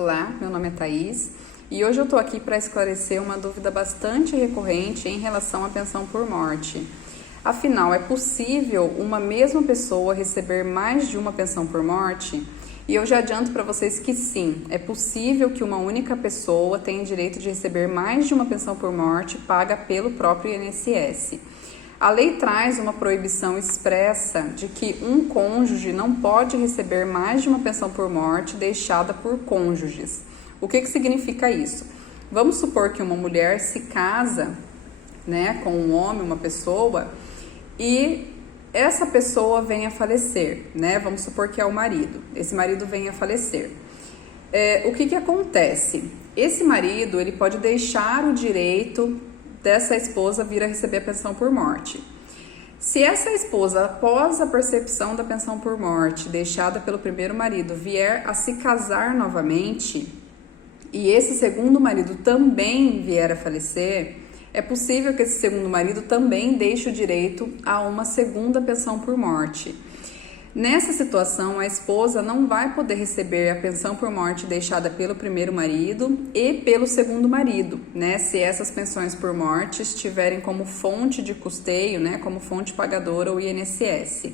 Olá, meu nome é Thaís e hoje eu estou aqui para esclarecer uma dúvida bastante recorrente em relação à pensão por morte. Afinal, é possível uma mesma pessoa receber mais de uma pensão por morte? E eu já adianto para vocês que sim, é possível que uma única pessoa tenha direito de receber mais de uma pensão por morte paga pelo próprio INSS. A lei traz uma proibição expressa de que um cônjuge não pode receber mais de uma pensão por morte deixada por cônjuges. O que significa isso? Vamos supor que uma mulher se casa, com um homem, uma pessoa, e essa pessoa venha a falecer, Vamos supor que é o marido. Esse marido venha a falecer. O que acontece? Esse marido, ele pode deixar o direito dessa esposa vir a receber a pensão por morte. Se essa esposa, após a percepção da pensão por morte deixada pelo primeiro marido, vier a se casar novamente e esse segundo marido também vier a falecer, é possível que esse segundo marido também deixe o direito a uma segunda pensão por morte. Nessa situação, a esposa não vai poder receber a pensão por morte deixada pelo primeiro marido e pelo segundo marido, se essas pensões por morte estiverem como fonte de custeio, como fonte pagadora o INSS.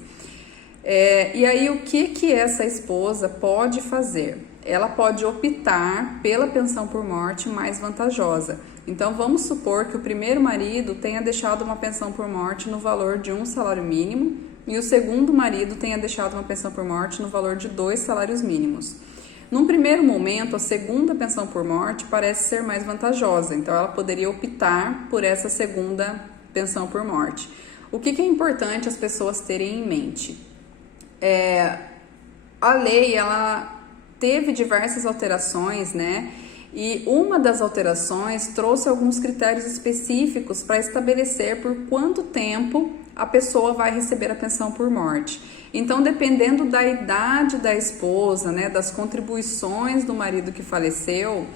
E aí, o que essa esposa pode fazer? Ela pode optar pela pensão por morte mais vantajosa. Então, vamos supor que o primeiro marido tenha deixado uma pensão por morte no valor de 1 salário mínimo e o segundo marido tenha deixado uma pensão por morte no valor de 2 salários mínimos. Num primeiro momento, a segunda pensão por morte parece ser mais vantajosa, então ela poderia optar por essa segunda pensão por morte. O que é importante as pessoas terem em mente? A lei, ela teve diversas alterações, E uma das alterações trouxe alguns critérios específicos para estabelecer por quanto tempo a pessoa vai receber a pensão por morte. Então, dependendo da idade da esposa, das contribuições do marido que faleceu,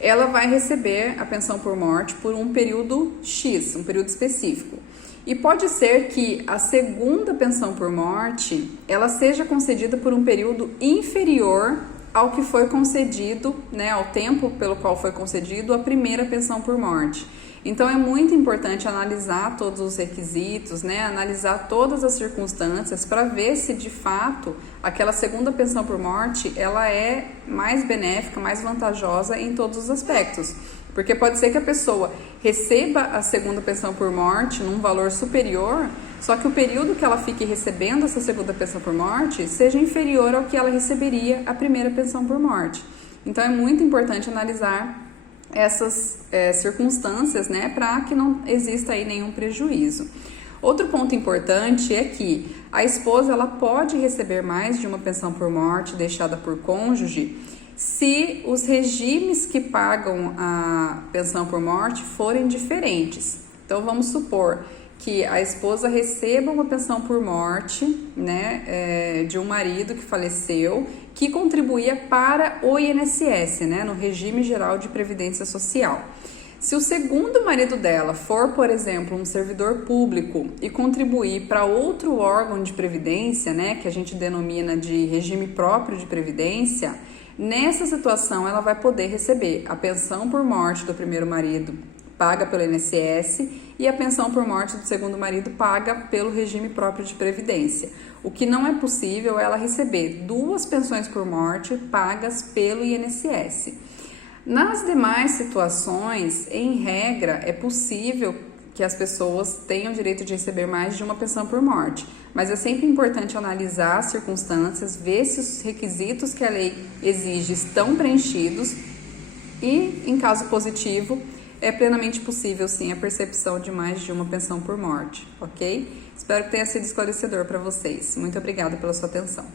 ela vai receber a pensão por morte por um período X, um período específico. E pode ser que a segunda pensão por morte, ela seja concedida por um período inferior ao que foi concedido, ao tempo pelo qual foi concedido a primeira pensão por morte. Então, é muito importante analisar todos os requisitos, analisar todas as circunstâncias para ver se, de fato, aquela segunda pensão por morte, ela é mais benéfica, mais vantajosa em todos os aspectos. Porque pode ser que a pessoa receba a segunda pensão por morte num valor superior, só que o período que ela fique recebendo essa segunda pensão por morte seja inferior ao que ela receberia a primeira pensão por morte. Então, é muito importante analisar essas circunstâncias, para que não exista aí nenhum prejuízo. Outro ponto importante é que a esposa, ela pode receber mais de uma pensão por morte deixada por cônjuge se os regimes que pagam a pensão por morte forem diferentes. Então, vamos supor que a esposa receba uma pensão por morte, de um marido que faleceu, que contribuía para o INSS, no Regime Geral de Previdência Social. Se o segundo marido dela for, por exemplo, um servidor público e contribuir para outro órgão de previdência, que a gente denomina de regime próprio de previdência, nessa situação ela vai poder receber a pensão por morte do primeiro marido paga pelo INSS e a pensão por morte do segundo marido paga pelo regime próprio de previdência. O que não é possível é ela receber 2 pensões por morte pagas pelo INSS. Nas demais situações, em regra, é possível que as pessoas tenham direito de receber mais de uma pensão por morte, mas é sempre importante analisar as circunstâncias, ver se os requisitos que a lei exige estão preenchidos e, em caso positivo, é plenamente possível, sim, a percepção de mais de uma pensão por morte, ok? Espero que tenha sido esclarecedor para vocês. Muito obrigada pela sua atenção.